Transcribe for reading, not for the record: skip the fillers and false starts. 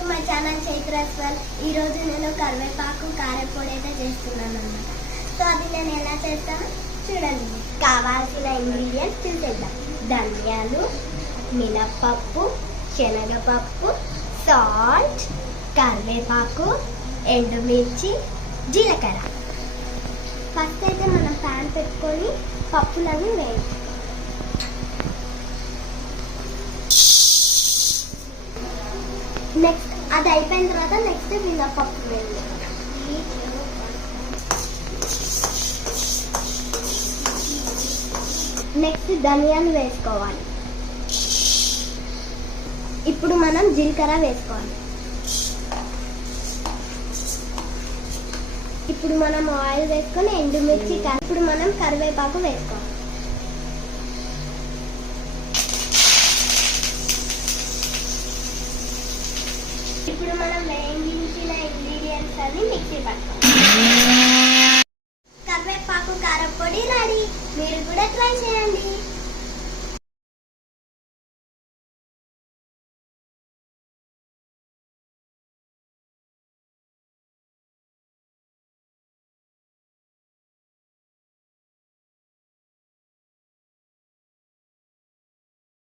To my channel చైత్రాస్వల్. ఈరోజు నేను కరివేపాకు కారపొడి అయితే చేస్తున్నాను అన్నమాట. సో అది నేను ఎలా చేస్తానో చూడండి. కావాల్సిన ఇంగ్రీడియంట్స్ చూసేద్దాం. ధనియాలు, మినప్పప్పు, శనగపప్పు, సాల్ట్, కరివేపాకు, ఎండుమిర్చి, జీలకర్ర. ఫస్ట్ అయితే మనం ప్యాన్ పెట్టుకొని పప్పులను వేయించాలి. నెక్స్ట్ అది అయిపోయిన తర్వాత నెక్స్ట్ మినప్పప్పు వేయాలి. నెక్స్ట్ ధనియాలు వేసుకోవాలి. ఇప్పుడు మనం జీలకర్ర వేసుకోవాలి. ఇప్పుడు మనం ఆయిల్ వేసుకొని ఎండుమిర్చి, ఇప్పుడు మనం కరివేపాకు వేసుకోవాలి. ఇప్పుడు మనం వేయించిన ఇంగ్రీడియంట్స్ అన్ని మిక్సీ పట్టుకోవాలి. కరివేపాకు కారపొడి రెడీ. మీరు కూడా ట్రై చేయండి.